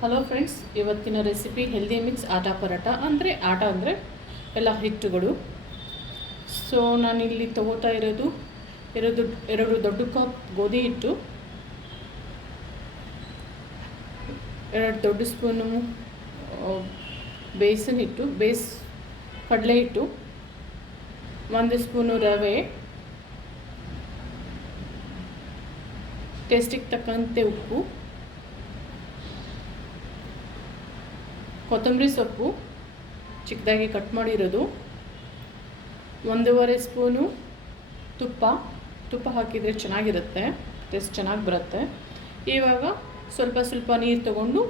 Hello friends, ಇವತ್ತಿನ recipe healthy mix ಆಟಾ ಪರಾಟ. ಆಟ ಅಂದರೆ ಎಲ್ಲ ಹಿಟ್ಟುಗಳು. ಸೊ ನಾನಿಲ್ಲಿ ತಗೋತಾ ಇರೋದು ಎರಡು ದೊಡ್ಡ ಕಪ್ ಗೋಧಿ ಹಿಟ್ಟು, 2 ದೊಡ್ಡ ಸ್ಪೂನು ಬೇಸನ್ ಹಿಟ್ಟು, ಕಡಲೆ ಹಿಟ್ಟು, 1 ಸ್ಪೂನು ರವೆ, ಟೇಸ್ಟಿಗೆ ತಕ್ಕಂತೆ ಉಪ್ಪು, ಕೊತ್ತಂಬರಿ ಸೊಪ್ಪು ಚಿಕ್ಕದಾಗಿ ಕಟ್ ಮಾಡಿರೋದು, 1.5 ಸ್ಪೂನು ತುಪ್ಪ ಹಾಕಿದರೆ ಚೆನ್ನಾಗಿರುತ್ತೆ, ಟೇಸ್ಟ್ ಚೆನ್ನಾಗಿ ಬರುತ್ತೆ. ಇವಾಗ ಸ್ವಲ್ಪ ನೀರು ತಗೊಂಡು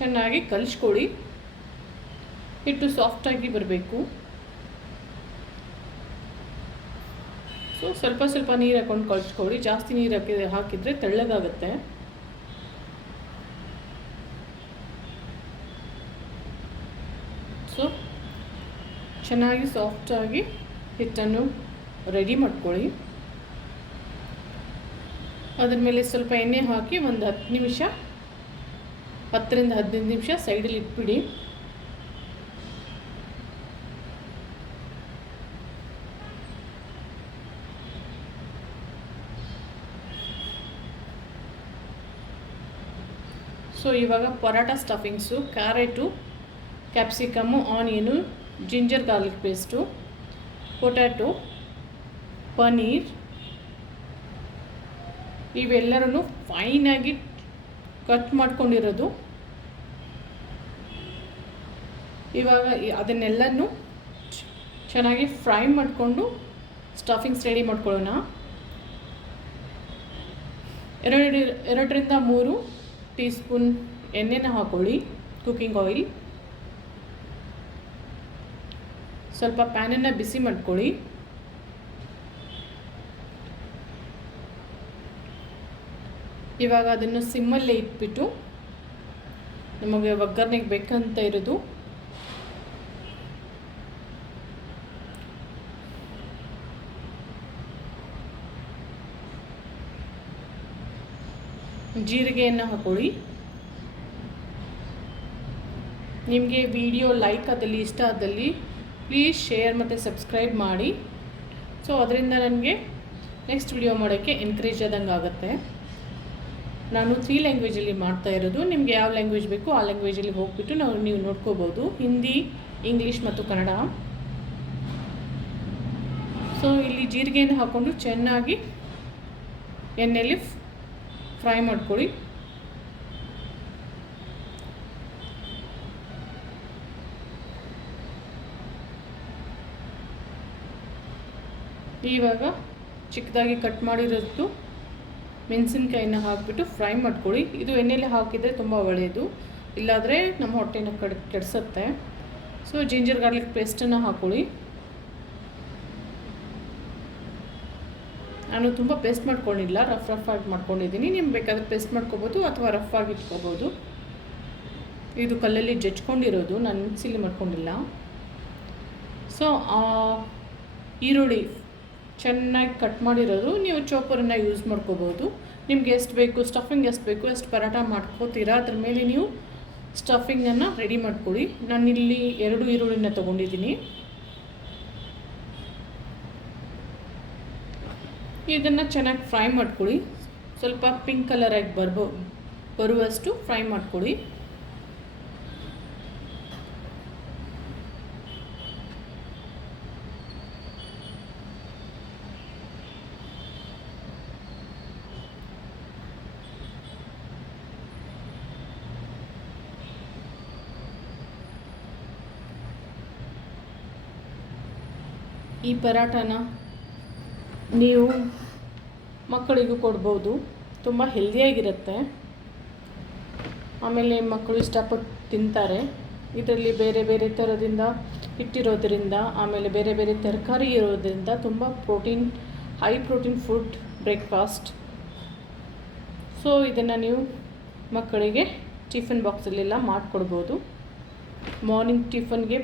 ಚೆನ್ನಾಗಿ ಕಲಿಸ್ಕೊಳ್ಳಿ. ಹಿಟ್ಟು ಸಾಫ್ಟಾಗಿ ಬರಬೇಕು. ಸೊ ಸ್ವಲ್ಪ ನೀರು ಹಾಕ್ಕೊಂಡು ಕಲಿಸ್ಕೊಳ್ಳಿ. ಜಾಸ್ತಿ ನೀರು ಹಾಕಿದರೆ ತೆಳ್ಳಗಾಗುತ್ತೆ. ಸೊ ಚೆನ್ನಾಗಿ ಸಾಫ್ಟಾಗಿ ಹಿಟ್ಟನ್ನು ರೆಡಿ ಮಾಡ್ಕೊಳ್ಳಿ. ಅದ್ರ ಮೇಲೆ ಸ್ವಲ್ಪ ಎಣ್ಣೆ ಹಾಕಿ ಒಂದು 10ರಿಂದ 15 ನಿಮಿಷ ಸೈಡಲ್ಲಿ ಇಟ್ಬಿಡಿ. ಸೊ ಇವಾಗ paratha stuffings, carrot, capsicum, onion, ginger garlic paste, potato, paneer ಇವೆಲ್ಲರೂ ಫೈನಾಗಿ ಕಟ್ ಮಾಡ್ಕೊಂಡಿರೋದು. ಇವಾಗ ಅದನ್ನೆಲ್ಲನೂ ಚೆನ್ನಾಗಿ ಫ್ರೈ ಮಾಡಿಕೊಂಡು ಸ್ಟಫಿಂಗ್ಸ್ ರೆಡಿ ಮಾಡ್ಕೊಳ್ಳೋಣ. 2ರಿಂದ 3 ಟೀ ಸ್ಪೂನ್ ಎಣ್ಣೆನ ಹಾಕೊಳ್ಳಿ, ಕುಕ್ಕಿಂಗ್ ಆಯಿಲ್. ಸ್ವಲ್ಪ ಪ್ಯಾನನ್ನು ಬಿಸಿ ಮಾಡ್ಕೊಳ್ಳಿ. ಇವಾಗ ಅದನ್ನು ಸಿಮ್ಮಲ್ಲೇ ಇಟ್ಬಿಟ್ಟು ನಮಗೆ ಒಗ್ಗರಣೆಗೆ ಬೇಕಂತ ಇರೋದು ಜೀರಿಗೆಯನ್ನು ಹಾಕೊಳ್ಳಿ. ನಿಮಗೆ ವಿಡಿಯೋ ಲೈಕ್ ಆದಲ್ಲಿ, ಇಷ್ಟ ಆದಲ್ಲಿ ಪ್ಲೀಸ್ ಶೇರ್ ಮತ್ತು ಸಬ್ಸ್ಕ್ರೈಬ್ ಮಾಡಿ. ಸೊ ಅದರಿಂದ ನನಗೆ ನೆಕ್ಸ್ಟ್ ವಿಡಿಯೋ ಮಾಡೋಕ್ಕೆ ಎನ್ಕರೇಜ್ ಆದಂಗೆ ಆಗುತ್ತೆ. ನಾನು 3 ಲ್ಯಾಂಗ್ವೇಜಲ್ಲಿ ಮಾಡ್ತಾ ಇರೋದು. ನಿಮಗೆ ಯಾವ ಲ್ಯಾಂಗ್ವೇಜ್ ಬೇಕು ಆ ಲ್ಯಾಂಗ್ವೇಜಲ್ಲಿ ಹೋಗ್ಬಿಟ್ಟು ನೀವು ನೋಡ್ಕೋಬೋದು, ಹಿಂದಿ, ಇಂಗ್ಲೀಷ್ ಮತ್ತು ಕನ್ನಡ. ಸೊ ಇಲ್ಲಿ ಜೀರಿಗೆಯನ್ನು ಹಾಕ್ಕೊಂಡು ಚೆನ್ನಾಗಿ ಎಣ್ಣೆಯಲ್ಲಿ ಫ್ರೈ ಮಾಡ್ಕೊಳ್ಳಿ. ಇವಾಗ ಚಿಕ್ಕದಾಗಿ ಕಟ್ ಮಾಡಿರೋದು ಮೆಣಸಿನ್ಕಾಯಿನ ಹಾಕಿಬಿಟ್ಟು ಫ್ರೈ ಮಾಡ್ಕೊಳ್ಳಿ. ಇದು ಎಣ್ಣೆಯಲ್ಲಿ ಹಾಕಿದರೆ ತುಂಬ ಒಳ್ಳೆಯದು, ಇಲ್ಲಾದರೆ ನಮ್ಮ ಹೊಟ್ಟೆನ ಕೆಡಿಸುತ್ತೆ. ಸೊ ಜಿಂಜರ್ ಗಾರ್ಲಿಕ್ ಪೇಸ್ಟನ್ನು ಹಾಕ್ಕೊಳ್ಳಿ. ನಾನು ತುಂಬ ಪೇಸ್ಟ್ ಮಾಡ್ಕೊಂಡಿಲ್ಲ, ರಫ್ ಆಗಿ ಮಾಡ್ಕೊಂಡಿದ್ದೀನಿ. ನಿಮ್ಗೆ ಬೇಕಾದರೆ ಪೇಸ್ಟ್ ಮಾಡ್ಕೋಬೋದು ಅಥವಾ ರಫ್ ಆಗಿ ಇಟ್ಕೋಬೋದು. ಇದು ಕಲ್ಲಲ್ಲಿ ಜಜ್ಕೊಂಡಿರೋದು, ನಾನು ಮಿಕ್ಸಿಲಿ ಮಾಡ್ಕೊಂಡಿಲ್ಲ. ಸೊ ಈರುಳ್ಳಿ ಚೆನ್ನಾಗಿ ಕಟ್ ಮಾಡಿರೋದು, ನೀವು ಚಾಪರನ್ನು ಯೂಸ್ ಮಾಡ್ಕೋಬೋದು. ನಿಮ್ಗೆ ಎಷ್ಟು ಬೇಕು, ಸ್ಟಫಿಂಗ್ ಎಷ್ಟು ಬೇಕು, ಎಷ್ಟು ಪರಾಟ ಮಾಡ್ಕೋತೀರಾ ಅದ್ರ ಮೇಲೆ ನೀವು ಸ್ಟಫಿಂಗನ್ನು ರೆಡಿ ಮಾಡ್ಕೊಳ್ಳಿ. ನಾನಿಲ್ಲಿ 2 ಈರುಳ್ಳಿನ ತೊಗೊಂಡಿದ್ದೀನಿ. ಇದನ್ನು ಚೆನ್ನಾಗಿ ಫ್ರೈ ಮಾಡ್ಕೊಳ್ಳಿ. ಸ್ವಲ್ಪ ಪಿಂಕ್ ಕಲರಾಗಿ ಬರುವಷ್ಟು ಫ್ರೈ ಮಾಡ್ಕೊಳ್ಳಿ. ಈ ಪರಾಟನ ನೀವು ಮಕ್ಕಳಿಗೂ ಕೊಡ್ಬೋದು, ತುಂಬ ಹೆಲ್ದಿಯಾಗಿರುತ್ತೆ. ಆಮೇಲೆ ಮಕ್ಕಳು ಇಷ್ಟಪಟ್ಟು ತಿಂತಾರೆ. ಇದರಲ್ಲಿ ಬೇರೆ ಥರದಿಂದ ಹಿಟ್ಟಿರೋದ್ರಿಂದ, ಆಮೇಲೆ ಬೇರೆ ತರಕಾರಿ ಇರೋದ್ರಿಂದ ತುಂಬ high protein food breakfast. So ಇದನ್ನು ನೀವು ಮಕ್ಕಳಿಗೆ ಟಿಫಿನ್ ಬಾಕ್ಸಲ್ಲೆಲ್ಲ ಮಾಡಿಕೊಡ್ಬೋದು. ಮಾರ್ನಿಂಗ್ ಟಿಫನ್ಗೆ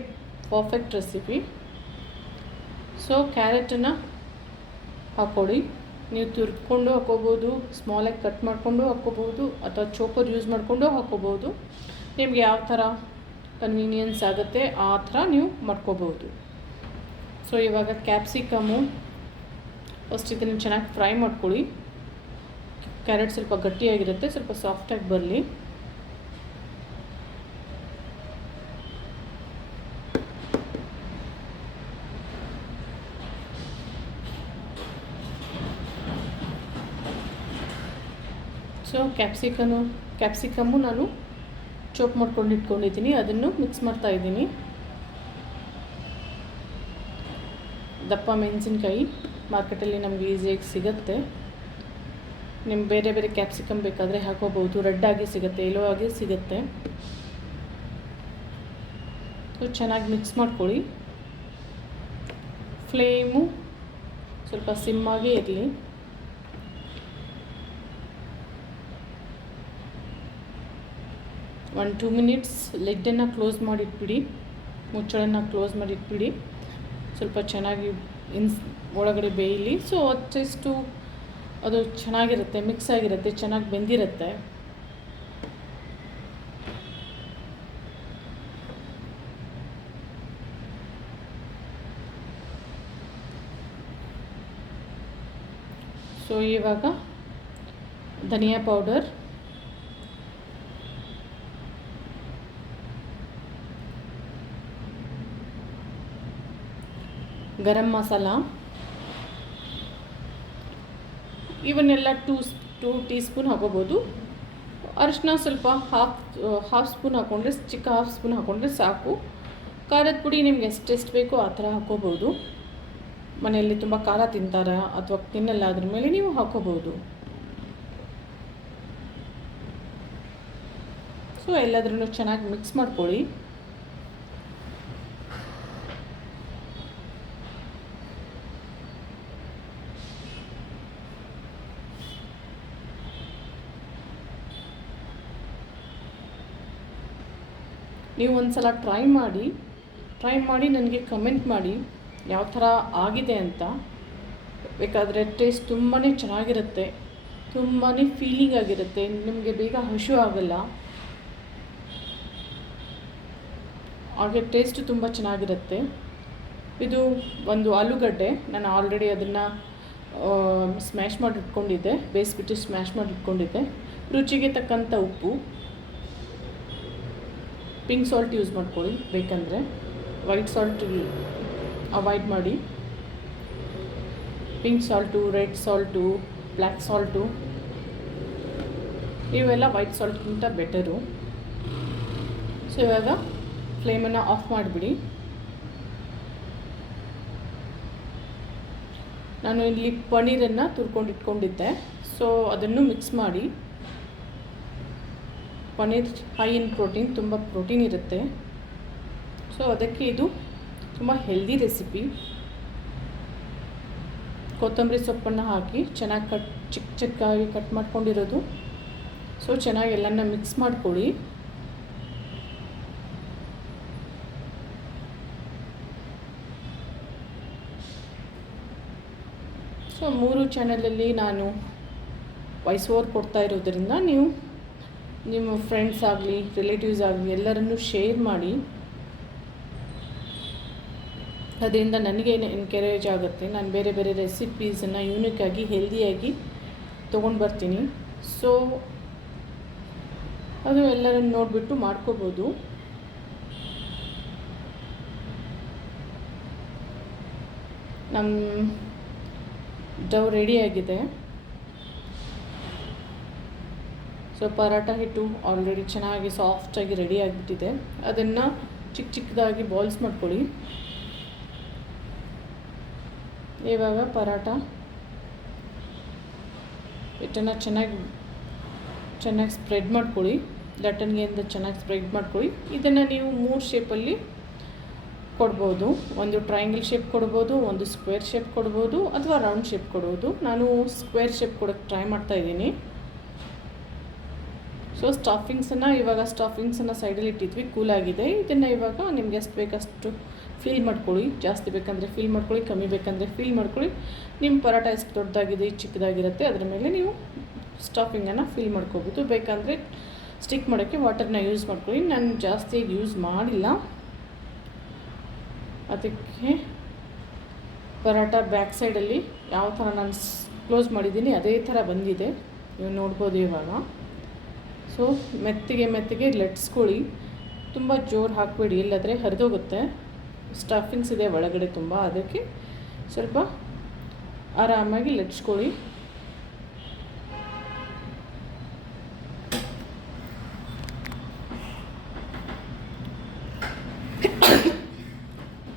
ಪರ್ಫೆಕ್ಟ್ ರೆಸಿಪಿ. ಸೊ ಕ್ಯಾರೆಟನ್ನು ಹಾಕ್ಕೊಳ್ಳಿ. ನೀವು ತುರ್ಕೊಂಡು ಹಾಕ್ಕೋಬೋದು, ಸ್ಮಾಲಾಗಿ ಕಟ್ ಮಾಡಿಕೊಂಡು ಹಾಕ್ಕೋಬೋದು, ಅಥವಾ ಚೋಪರ್ ಯೂಸ್ ಮಾಡಿಕೊಂಡು ಹಾಕ್ಕೋಬೋದು. ನಿಮಗೆ ಯಾವ ಥರ ಕನ್ವೀನಿಯನ್ಸ್ ಆಗುತ್ತೆ ಆ ಥರ ನೀವು ಮಾಡ್ಕೋಬೋದು. ಸೊ ಇವಾಗ ಕ್ಯಾಪ್ಸಿಕಮ್ಮು ಫಸ್ಟ್ ಇದನ್ನು ಚೆನ್ನಾಗಿ ಫ್ರೈ ಮಾಡ್ಕೊಳ್ಳಿ. ಕ್ಯಾರೆಟ್ ಸ್ವಲ್ಪ ಗಟ್ಟಿಯಾಗಿರುತ್ತೆ, ಸ್ವಲ್ಪ ಸಾಫ್ಟಾಗಿ ಬರಲಿ. ಸೊ ಕ್ಯಾಪ್ಸಿಕಮ್ಮು ನಾನು ಚೋಪ್ ಮಾಡ್ಕೊಂಡು ಇಟ್ಕೊಂಡಿದ್ದೀನಿ, ಅದನ್ನು ಮಿಕ್ಸ್ ಮಾಡ್ತಾಯಿದ್ದೀನಿ. ದಪ್ಪ ಮೆಣಸಿನ್ಕಾಯಿ ಮಾರ್ಕೆಟಲ್ಲಿ ನಮಗೆ ಈಸಿಯಾಗಿ ಸಿಗುತ್ತೆ. ನಿಮ್ಗೆ ಬೇರೆ ಬೇರೆ ಕ್ಯಾಪ್ಸಿಕಮ್ ಬೇಕಾದರೆ ಹಾಕೋಬೋದು, ರೆಡ್ ಆಗಿ ಸಿಗುತ್ತೆ, ಯೆಲ್ಲೋ ಆಗಿ ಸಿಗುತ್ತೆ. ಸೊ ಚೆನ್ನಾಗಿ ಮಿಕ್ಸ್ ಮಾಡ್ಕೊಳ್ಳಿ. ಫ್ಲೇಮು ಸ್ವಲ್ಪ ಸಿಮ್ಮಾಗೇ ಇರಲಿ. ಒಂದು 2 ಮಿನಿಟ್ಸ್ ಲಿಡ್ಡನ್ನು ಕ್ಲೋಸ್ ಮಾಡಿಟ್ಬಿಡಿ, ಮುಚ್ಚಳನ್ನು ಕ್ಲೋಸ್ ಮಾಡಿಟ್ಬಿಡಿ. ಸ್ವಲ್ಪ ಚೆನ್ನಾಗಿ ಒಳಗಡೆ ಬೇಯಲಿ. ಸೊ ಅಷ್ಟು ಅದು ಚೆನ್ನಾಗಿರುತ್ತೆ, ಮಿಕ್ಸ್ ಆಗಿರುತ್ತೆ, ಚೆನ್ನಾಗಿ ಬೆಂದಿರುತ್ತೆ. ಸೊ ಇವಾಗ ಧನಿಯಾ ಪೌಡರ್, ಗರಂ ಮಸಾಲ, ಇವನ್ನೆಲ್ಲ ಟೂ ಟೀ ಸ್ಪೂನ್ ಹಾಕೋಬೋದು. ಅರಿಶಿನ ಸ್ವಲ್ಪ ಹಾಫ್ ಸ್ಪೂನ್ ಹಾಕ್ಕೊಂಡ್ರೆ, ಚಿಕ್ಕ ಹಾಫ್ ಸ್ಪೂನ್ ಹಾಕ್ಕೊಂಡ್ರೆ ಸಾಕು. ಖಾರದ ಪುಡಿ ನಿಮ್ಗೆ ಎಷ್ಟು ಬೇಕೋ ಆ ಥರ ಹಾಕ್ಕೋಬೋದು. ಮನೆಯಲ್ಲಿ ತುಂಬ ಖಾರ ತಿಂತಾರ ಅಥವಾ ತಿನ್ನಲ್ಲ, ಅದ್ರ ಮೇಲೆ ನೀವು ಹಾಕ್ಕೋಬೋದು. ಸೊ ಎಲ್ಲಾದ್ರೂ ಚೆನ್ನಾಗಿ ಮಿಕ್ಸ್ ಮಾಡ್ಕೊಳ್ಳಿ. ನೀವು ಒಂದು ಸಲ ಟ್ರೈ ಮಾಡಿ ನನಗೆ ಕಮೆಂಟ್ ಮಾಡಿ ಯಾವ ಥರ ಆಗಿದೆ ಅಂತ. ಬೇಕಾದರೆ ಟೇಸ್ಟ್ ತುಂಬಾ ಚೆನ್ನಾಗಿರುತ್ತೆ, ತುಂಬಾ ಫೀಲಿಂಗ್ ಆಗಿರುತ್ತೆ, ನಿಮಗೆ ಬೇಗ ಹಸಿವು ಆಗಲ್ಲ, ಹಾಗೆ ಟೇಸ್ಟ್ ತುಂಬ ಚೆನ್ನಾಗಿರುತ್ತೆ. ಇದು ಒಂದು ಆಲೂಗಡ್ಡೆ, ನಾನು ಆಲ್ರೆಡಿ ಅದನ್ನು ಸ್ಮ್ಯಾಶ್ ಮಾಡಿ ಇಟ್ಕೊಂಡಿದ್ದೆ, ಬೇಯಿಸ್ಬಿಟ್ಟು ಸ್ಮ್ಯಾಶ್ ಮಾಡಿ ಇಟ್ಕೊಂಡಿದ್ದೆ. ರುಚಿಗೆ ತಕ್ಕಂಥ ಉಪ್ಪು, ಪಿಂಕ್ ಸಾಲ್ಟ್ ಯೂಸ್ ಮಾಡ್ಕೊಳ್ಳಿ ಬೇಕಂದರೆ, ವೈಟ್ ಸಾಲ್ಟ್ ಅವಾಯ್ಡ್ ಮಾಡಿ. Pink salt, red salt, black salt ಇವೆಲ್ಲ ವೈಟ್ ಸಾಲ್ಟ್ಗಿಂತ ಬೆಟರು. ಸೊ ಇವಾಗ ಫ್ಲೇಮನ್ನು ಆಫ್ ಮಾಡಿಬಿಡಿ. ನಾನು ಇಲ್ಲಿ ಪನ್ನೀರನ್ನು ತುರ್ಕೊಂಡು ಇಟ್ಕೊಂಡಿದ್ದೆ, ಸೊ ಅದನ್ನು ಮಿಕ್ಸ್ ಮಾಡಿ. ಪನ್ನೀರ್ ಹೈ ಇನ್ ಪ್ರೋಟೀನ್, ತುಂಬ ಪ್ರೋಟೀನ್ ಇರುತ್ತೆ. ಸೊ ಅದಕ್ಕೆ ಇದು ತುಂಬ ಹೆಲ್ದಿ ರೆಸಿಪಿ. ಕೊತ್ತಂಬರಿ ಸೊಪ್ಪನ್ನು ಹಾಕಿ ಚೆನ್ನಾಗಿ ಚಿಕ್ಕದಾಗಿ ಕಟ್ ಮಾಡ್ಕೊಂಡಿರೋದು. ಸೊ ಚೆನ್ನಾಗಿ ಎಲ್ಲನ ಮಿಕ್ಸ್ ಮಾಡ್ಕೊಳ್ಳಿ. ಸೊ 3 ಚಾನಲಲ್ಲಿ ನಾನು ವಾಯ್ಸ್ ಓವರ್ ಕೊಡ್ತಾ ಇರೋದರಿಂದ ನೀವು ನಿಮ್ಮ ಫ್ರೆಂಡ್ಸ್ ಆಗಲಿ, ರಿಲೇಟಿವ್ಸ್ ಆಗಲಿ ಎಲ್ಲರನ್ನೂ ಶೇರ್ ಮಾಡಿ. ಅದರಿಂದ ನನಗೇನು ಎನ್ಕರೇಜ್ ಆಗುತ್ತೆ. ನಾನು ಬೇರೆ ಬೇರೆ ರೆಸಿಪೀಸನ್ನು ಯೂನಿಕ್ಕಾಗಿ ಹೆಲ್ದಿಯಾಗಿ ತೊಗೊಂಡು ಬರ್ತೀನಿ. ಸೊ ಅದು ಎಲ್ಲರನ್ನು ನೋಡಿಬಿಟ್ಟು ಮಾಡ್ಕೋಬೋದು. ನಮ್ಮ ಡವ್ ರೆಡಿಯಾಗಿದೆ. ಸೊ ಪರಾಟ ಹಿಟ್ಟು ಆಲ್ರೆಡಿ ಚೆನ್ನಾಗಿ ಸಾಫ್ಟಾಗಿ ರೆಡಿ ಆಗಿಬಿಟ್ಟಿದೆ. ಅದನ್ನು ಚಿಕ್ಕದಾಗಿ ಬಾಲ್ಸ್ ಮಾಡ್ಕೊಳ್ಳಿ. ಇವಾಗ ಪರಾಟ ಹಿಟ್ಟನ್ನು ಚೆನ್ನಾಗಿ ಸ್ಪ್ರೆಡ್ ಮಾಡ್ಕೊಳ್ಳಿ. ಲಟ್ಟಣಿಗೆಯಿಂದ ಚೆನ್ನಾಗಿ ಸ್ಪ್ರೆಡ್ ಮಾಡ್ಕೊಳ್ಳಿ. ಇದನ್ನು ನೀವು 3 ಶೇಪಲ್ಲಿ ಕೊಡ್ಬೋದು. ಒಂದು ಟ್ರಯಾಂಗಲ್ ಶೇಪ್ ಕೊಡ್ಬೋದು, ಒಂದು ಸ್ಕ್ವೇರ್ ಶೇಪ್ ಕೊಡ್ಬೋದು, ಅಥವಾ ರೌಂಡ್ ಶೇಪ್ ಕೊಡ್ಬೋದು. ನಾನು ಸ್ಕ್ವೇರ್ ಶೇಪ್ ಕೊಡೋಕ್ಕೆ ಟ್ರೈ ಮಾಡ್ತಾಯಿದ್ದೀನಿ. ಸೊ ಸ್ಟಫಿಂಗ್ಸನ್ನು ಸೈಡಲ್ಲಿ ಇಟ್ಟಿದ್ವಿ, ಕೂಲಾಗಿದೆ. ಇದನ್ನು ಇವಾಗ ನಿಮ್ಗೆ ಎಷ್ಟು ಬೇಕಷ್ಟು ಫಿಲ್ ಮಾಡ್ಕೊಳ್ಳಿ. ಜಾಸ್ತಿ ಬೇಕಂದರೆ ಫಿಲ್ ಮಾಡ್ಕೊಳ್ಳಿ, ಕಮ್ಮಿ ಬೇಕಂದರೆ ಫಿಲ್ ಮಾಡ್ಕೊಳ್ಳಿ. ನಿಮ್ಮ ಪರೋಟ ಎಷ್ಟು ದೊಡ್ಡದಾಗಿದೆ ಚಿಕ್ಕದಾಗಿರುತ್ತೆ ಅದರ ಮೇಲೆ ನೀವು ಸ್ಟಫಿಂಗನ್ನು ಫಿಲ್ ಮಾಡ್ಕೋಬೋದು. ಬೇಕಂದರೆ ಸ್ಟಿಕ್ ಮಾಡೋಕ್ಕೆ ವಾಟರ್ನ ಯೂಸ್ ಮಾಡ್ಕೊಳ್ಳಿ. ನಾನು ಜಾಸ್ತಿ ಯೂಸ್ ಮಾಡಿಲ್ಲ, ಅದಕ್ಕೆ ಪರೋಟ ಬ್ಯಾಕ್ ಸೈಡಲ್ಲಿ ಯಾವ ಥರ ನಾನು ಕ್ಲೋಸ್ ಮಾಡಿದ್ದೀನಿ ಅದೇ ಥರ ಬಂದಿದೆ, ನೀವು ನೋಡ್ಬೋದು ಇವಾಗ. ಸೊ ಮೆತ್ತಿಗೆ ಲಟ್ಸ್ಕೊಳ್ಳಿ, ತುಂಬ ಜೋರು ಹಾಕಬೇಡಿ, ಇಲ್ಲದ್ರೆ ಹರಿದೋಗುತ್ತೆ. ಸ್ಟಫಿಂಗ್ಸ್ ಇದೆ ಒಳಗಡೆ ತುಂಬ, ಅದಕ್ಕೆ ಸ್ವಲ್ಪ ಆರಾಮಾಗಿ ಲಟ್ಸ್ಕೊಳ್ಳಿ.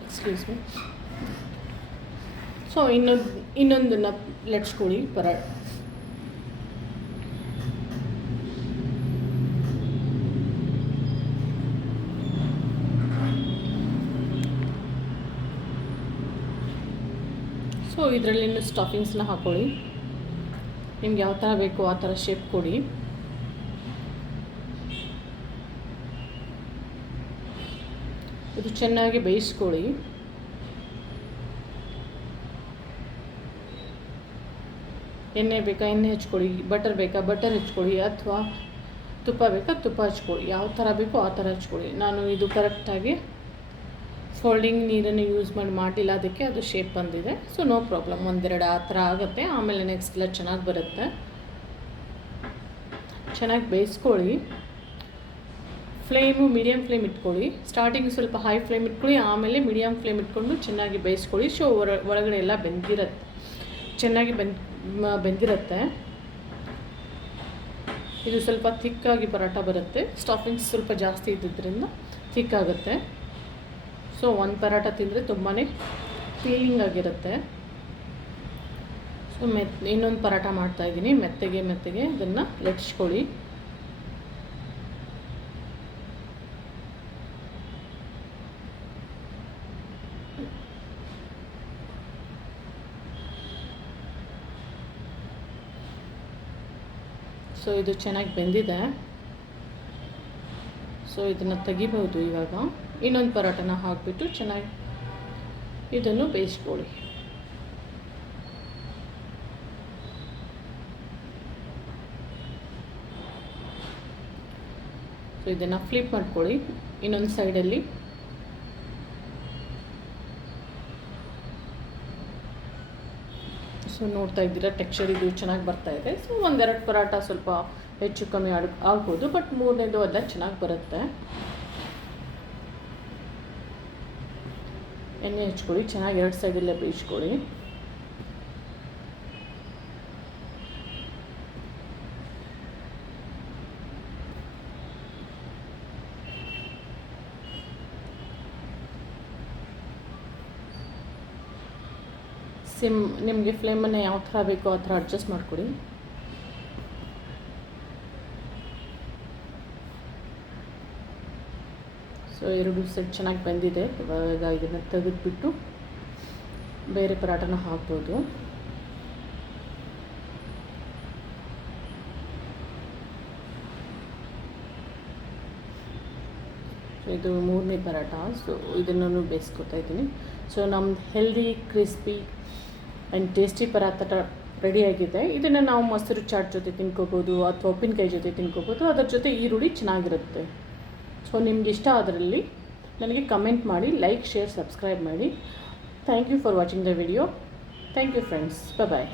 Excuse me. ಸೊ ಇನ್ನೊಂದನ್ನು ಲಟ್ಸ್ಕೊಳ್ಳಿ ಪರೋಟ. ಸೊ ಇದರಲ್ಲಿ ಸ್ಟಫಿಂಗ್ಸ್ನ ಹಾಕ್ಕೊಳ್ಳಿ, ನಿಮ್ಗೆ ಯಾವ ಥರ ಬೇಕು ಆ ಥರ ಶೇಪ್ ಕೊಡಿ. ಇದು ಚೆನ್ನಾಗಿ ಬೇಯಿಸ್ಕೊಳ್ಳಿ. ಎಣ್ಣೆ ಬೇಕಾ ಎಣ್ಣೆ ಹಚ್ಕೊಳ್ಳಿ, ಬಟರ್ ಬೇಕಾ ಬಟರ್ ಹಚ್ಕೊಳ್ಳಿ, ಅಥವಾ ತುಪ್ಪ ಬೇಕಾ ತುಪ್ಪ ಹಚ್ಕೊಳ್ಳಿ. ಯಾವ ಥರ ಬೇಕೋ ಆ ಥರ ಹಚ್ಕೊಳ್ಳಿ. ನಾನು ಇದು ಕರೆಕ್ಟಾಗಿ ಫೋಲ್ಡಿಂಗ್ ನೀರನ್ನು ಯೂಸ್ ಮಾಡಿಲ್ಲ, ಅದಕ್ಕೆ ಅದು ಶೇಪ್ ಬಂದಿದೆ. ಸೊ ನೋ ಪ್ರಾಬ್ಲಮ್, ಒಂದೆರಡು ಆ ಥರ ಆಗುತ್ತೆ, ಆಮೇಲೆ ನೆಕ್ಸ್ಟ್ ಎಲ್ಲ ಚೆನ್ನಾಗಿ ಬರುತ್ತೆ. ಚೆನ್ನಾಗಿ ಬೇಯಿಸ್ಕೊಳ್ಳಿ. ಫ್ಲೇಮು ಮೀಡಿಯಮ್ ಫ್ಲೇಮ್ ಇಟ್ಕೊಳ್ಳಿ. ಸ್ಟಾರ್ಟಿಂಗ್ ಸ್ವಲ್ಪ ಹೈ ಫ್ಲೇಮ್ ಇಟ್ಕೊಳ್ಳಿ, ಆಮೇಲೆ ಮೀಡಿಯಮ್ ಫ್ಲೇಮ್ ಇಟ್ಕೊಂಡು ಚೆನ್ನಾಗಿ ಬೇಯಿಸ್ಕೊಳ್ಳಿ. ಸೊ ಒಳಗಡೆ ಎಲ್ಲ ಚೆನ್ನಾಗಿ ಬೆಂದಿರುತ್ತೆ. ಇದು ಸ್ವಲ್ಪ ಥಿಕ್ಕಾಗಿ ಪರೋಟ ಬರುತ್ತೆ, ಸ್ಟಫಿಂಗ್ಸ್ ಸ್ವಲ್ಪ ಜಾಸ್ತಿ ಇದ್ದಿದ್ದರಿಂದ ಥಿಕ್ಕಾಗುತ್ತೆ. ಸೊ ಒಂದು ಪರೋಟ ತಿಂದರೆ ತುಂಬಾ ಫೀಲಿಂಗ್ ಆಗಿರುತ್ತೆ. ಸೊ ಇನ್ನೊಂದು ಪರೋಟ ಮಾಡ್ತಾಯಿದ್ದೀನಿ, ಮೆತ್ತಗೆ ಇದನ್ನು ಲಟ್ಸ್ಕೊಳ್ಳಿ. ಸೊ ಇದು ಚೆನ್ನಾಗಿ ಬೆಂದಿದೆ. ಸೊ ಇದನ್ನು ತೆಗಿಬಹುದು. ಇವಾಗ ಇನ್ನೊಂದು ಪರೋಟನ ಹಾಕಿಬಿಟ್ಟು ಚೆನ್ನಾಗಿ ಇದನ್ನು ಬೇಯಿಸ್ಕೊಳ್ಳಿ. ಸೊ ಇದನ್ನು ಫ್ಲಿಪ್ ಮಾಡ್ಕೊಳ್ಳಿ ಇನ್ನೊಂದು ಸೈಡಲ್ಲಿ. ಸೊ ನೋಡ್ತಾ ಇದ್ದೀರಾ ಟೆಕ್ಸ್ಚರ್ ಇದು ಚೆನ್ನಾಗಿ ಬರ್ತಾಯಿದೆ. ಸೊ ಒಂದೆರಡು ಪರೋಟ ಸ್ವಲ್ಪ ಹೆಚ್ಚು ಕಮ್ಮಿ ಆಗ್ಬೋದು, ಬಟ್ ಮೂರನೇದು ಎಲ್ಲ ಚೆನ್ನಾಗಿ ಬರುತ್ತೆ. ಎಣ್ಣೆ ಹಚ್ಕೊಳ್ಳಿ, ಚೆನ್ನಾಗಿ ಎರಡು ಸೈಡಲ್ಲೇ ಬೇಯಿಸ್ಕೊಳ್ಳಿ. ನಿಮಗೆ ಫ್ಲೇಮನ್ನು ಯಾವ ಥರ ಬೇಕೋ ಆ ಥರ ಅಡ್ಜಸ್ಟ್ ಮಾಡಿಕೊಡಿ. ಸೊ ಎರಡು ಸೆಟ್ ಚೆನ್ನಾಗಿ ಬಂದಿದೆ. ಇವಾಗ ಇದನ್ನು ತೆಗೆದುಬಿಟ್ಟು ಬೇರೆ ಪರೋಟನ ಹಾಕ್ಬೋದು. ಇದು ಮೂರನೇ ಪರೋಟ. ಸೊ ಇದನ್ನು ಬೇಯಿಸ್ಕೊತಾ ಇದ್ದೀನಿ. ಸೊ ನಮ್ಮದು healthy crispy and tasty paratha ರೆಡಿಯಾಗಿದೆ. ಇದನ್ನು ನಾವು ಮೊಸರು ಚಾಟ್ ಜೊತೆ ತಿನ್ಕೋಬೋದು ಅಥವಾ ಉಪ್ಪಿನಕಾಯಿ ಜೊತೆ ತಿನ್ಕೋಬೋದು. ಅದರ ಜೊತೆ ಈರುಳ್ಳಿ ಚೆನ್ನಾಗಿರುತ್ತೆ. ಸೊ ನಿಮ್ಗೆ ಇಷ್ಟ ಅದರಲ್ಲಿ ನನಗೆ ಕಮೆಂಟ್ ಮಾಡಿ, ಲೈಕ್, ಶೇರ್, ಸಬ್ಸ್ಕ್ರೈಬ್ ಮಾಡಿ. Thank you for watching the video. Thank you friends. Bye.